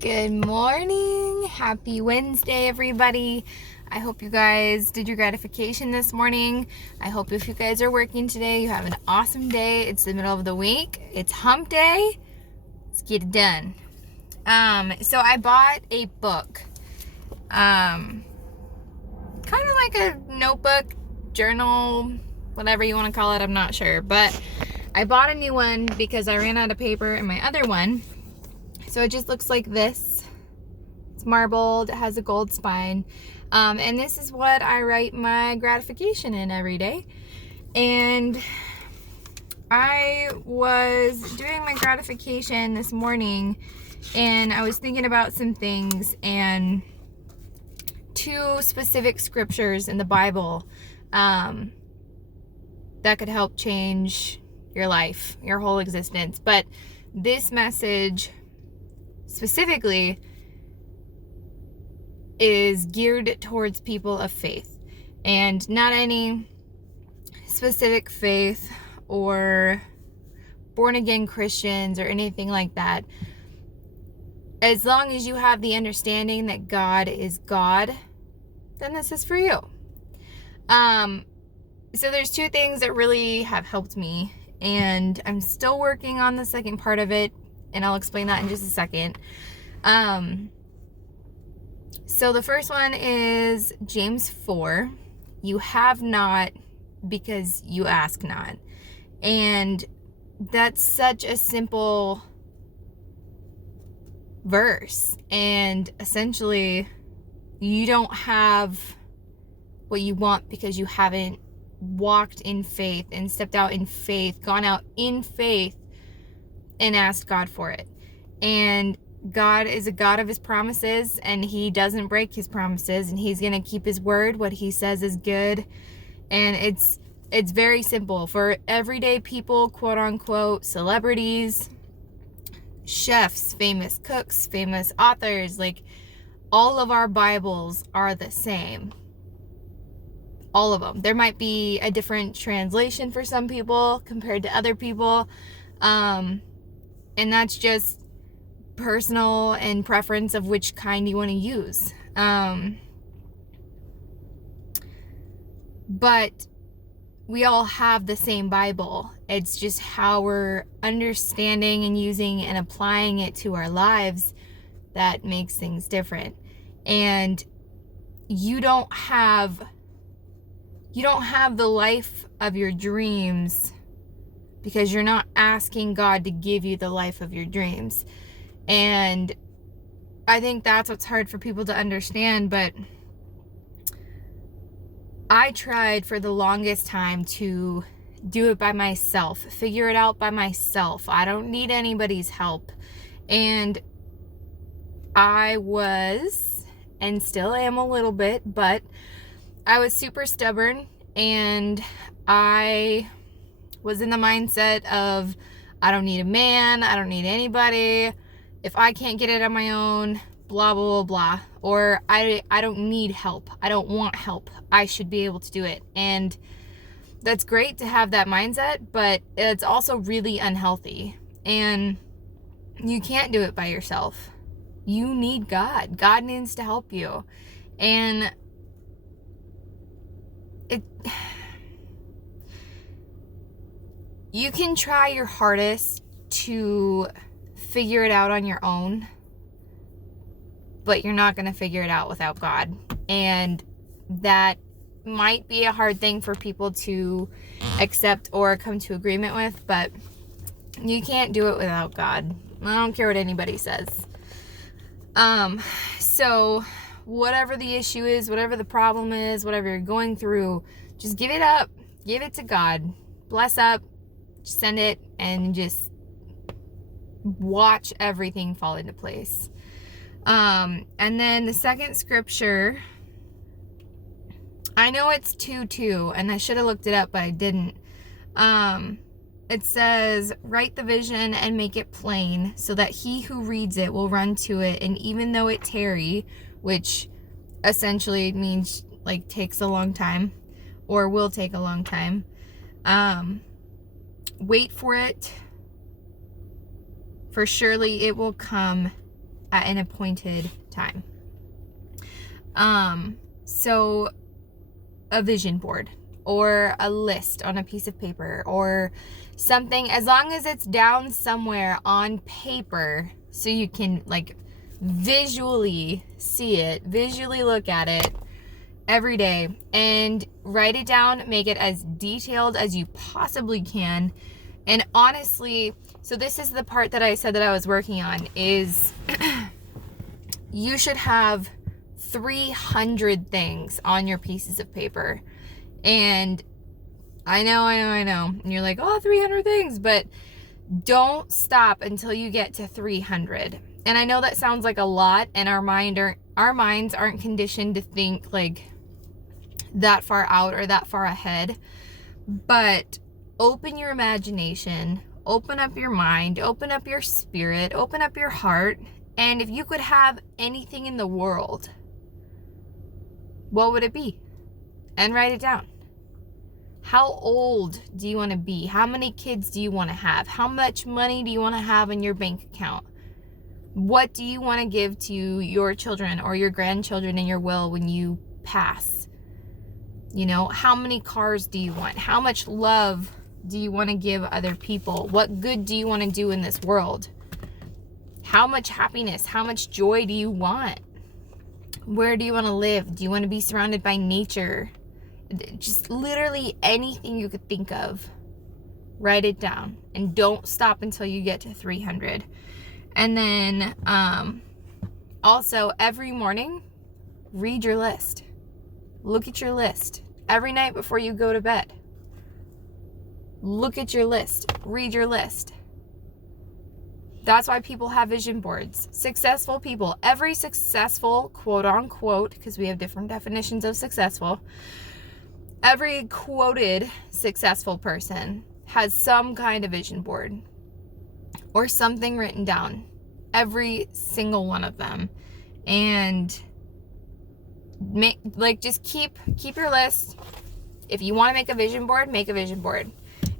Good morning. Happy Wednesday, everybody. I hope you guys did your gratification this morning. I hope if you guys are working today, you have an awesome day. It's the middle of the week. It's hump day. Let's get it done. So I bought a book. Kind of like a notebook, journal, whatever you want to call it. I'm not sure. But I bought a new one because I ran out of paper in my other one. So it just looks like this. It's marbled, it has a gold spine. And this is what I write my gratification in every day. And I was doing my gratification this morning and I was thinking about some things and two specific scriptures in the Bible that could help change your life, your whole existence. But this message specifically is geared towards people of faith, and not any specific faith or born again Christians or anything like that. As long as you have the understanding that God is God, then this is for you. So there's two things that really have helped me, and I'm still working on the second part of it, and I'll explain that in just a second. So the first one is James 4. You have not because you ask not. And that's such a simple verse. And essentially, you don't have what you want because you haven't walked in faith and stepped out in faith, gone out in faith and asked God for it. And God is a God of his promises, and he doesn't break his promises, and he's going to keep his word. What he says is good. And it's very simple for everyday people, quote unquote, celebrities, chefs, famous cooks, famous authors. Like, all of our Bibles are the same. All of them. There might be a different translation for some people compared to other people. And that's just personal and preference of which kind you want to use. But we all have the same Bible. It's just how we're understanding and using and applying it to our lives that makes things different. And you don't have the life of your dreams because you're not asking God to give you the life of your dreams. And I think that's what's hard for people to understand. But I tried for the longest time to do it by myself, figure it out by myself. I don't need anybody's help. And I was, and still am a little bit, but I was super stubborn, and I was in the mindset of, I don't need a man, I don't need anybody. If I can't get it on my own, blah, blah, blah, blah. Or I don't need help. I don't want help. I should be able to do it. And that's great to have that mindset, but it's also really unhealthy. And you can't do it by yourself. You need God. God needs to help you. And you can try your hardest to figure it out on your own, but you're not going to figure it out without God. And that might be a hard thing for people to accept or come to agreement with, but you can't do it without God. I don't care what anybody says. So whatever the issue is, whatever the problem is, whatever you're going through, just give it up. Give it to God. Bless up. Send it and just watch everything fall into place. And then the second scripture, I know it's 2:2, and I should have looked it up, but I didn't. It says, write the vision and make it plain so that he who reads it will run to it. And even though it tarry, which essentially means like takes a long time or will take a long time, wait for it, for surely it will come at an appointed time. So a vision board or a list on a piece of paper or something, as long as it's down somewhere on paper so you can like visually see it, visually look at it every day and write it down, make it as detailed as you possibly can. And honestly, so this is the part that I said that I was working on, is you should have 300 things on your pieces of paper. And I know. And you're like, oh, 300 things, but don't stop until you get to 300. And I know that sounds like a lot, and our minds aren't conditioned to think like that far out or that far ahead. But open your imagination, open up your mind, open up your spirit, open up your heart. And if you could have anything in the world, what would it be? And write it down. How old do you want to be? How many kids do you want to have? How much money do you want to have in your bank account? What do you want to give to your children or your grandchildren in your will when you pass? You know, how many cars do you want? How much love do you want to give other people? What good do you want to do in this world? How much happiness, how much joy do you want? Where do you want to live? Do you want to be surrounded by nature? Just literally anything you could think of. Write it down and don't stop until you get to 300. And then also every morning, read your list. Look at your list. Every night before you go to bed, look at your list. Read your list. That's why people have vision boards. Successful people, every successful, quote unquote, because we have different definitions of successful, every quoted successful person has some kind of vision board or something written down. Every single one of them. And just keep your list. If you want to make a vision board, make a vision board.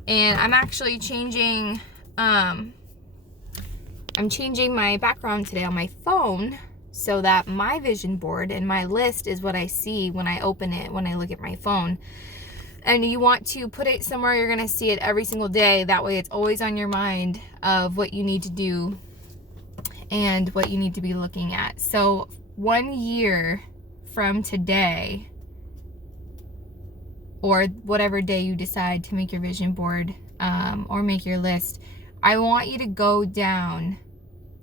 And I'm actually changing my background today on my phone so that my vision board and my list is what I see when I open it, when I look at my phone. And you want to put it somewhere you're going to see it every single day. That way it's always on your mind of what you need to do and what you need to be looking at. So 1 year from today, or whatever day you decide to make your vision board or make your list, I want you to go down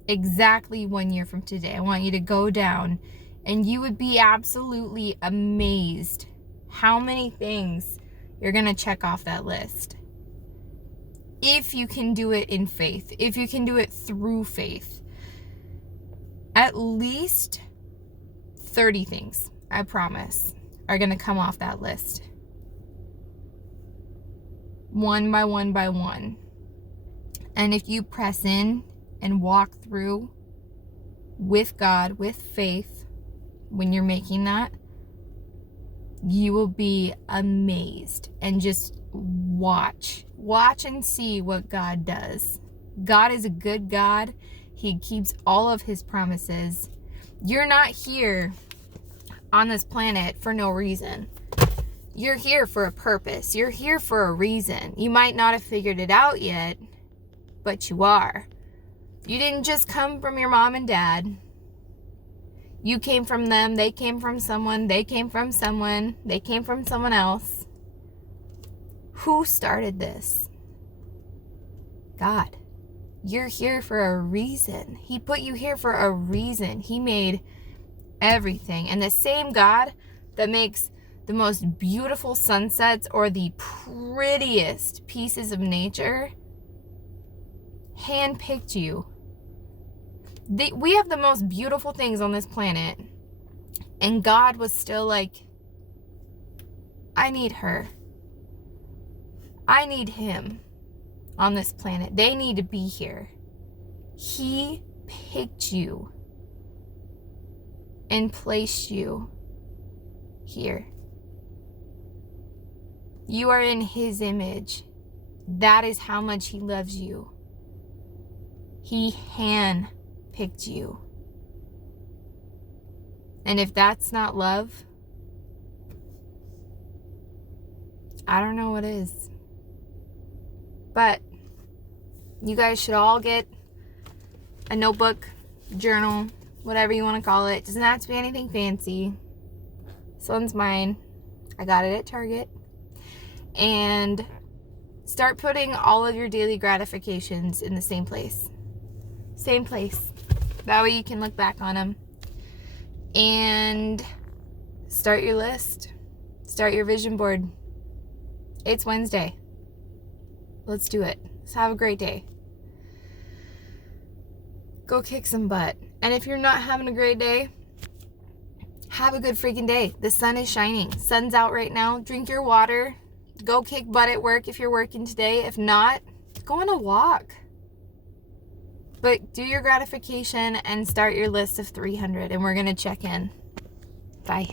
exactly 1 year from today. I want you to go down, and you would be absolutely amazed how many things you're going to check off that list. If you can do it in faith, if you can do it through faith, at least 30 things, I promise, are going to come off that list. One by one by one. And if you press in and walk through with God, with faith, when you're making that, you will be amazed. And just watch and see what God does. God is a good God. He keeps all of his promises. You're not here on this planet for no reason. You're here for a purpose. You're here for a reason. You might not have figured it out yet, but you are. You didn't just come from your mom and dad. You came from them. They came from someone. They came from someone. They came from someone else. Who started this? God. You're here for a reason. He put you here for a reason. He made everything. And the same God that makes the most beautiful sunsets or the prettiest pieces of nature handpicked you. We have the most beautiful things on this planet, and God was still like, I need her. I need him on this planet. They need to be here. He picked you and placed you here. You are in his image. That is how much he loves you. He handpicked you. And if that's not love, I don't know what is. But you guys should all get a notebook, journal, whatever you want to call it. It doesn't have to be anything fancy. This one's mine. I got it at Target. And start putting all of your daily gratifications in the same place. Same place. That way you can look back on them. And start your list. Start your vision board. It's Wednesday. Let's do it. Let's have a great day. Go kick some butt. And if you're not having a great day, have a good freaking day. The sun is shining. Sun's out right now. Drink your water. Go kick butt at work if you're working today. If not, go on a walk. But do your gratification and start your list of 300, and we're going to check in. Bye.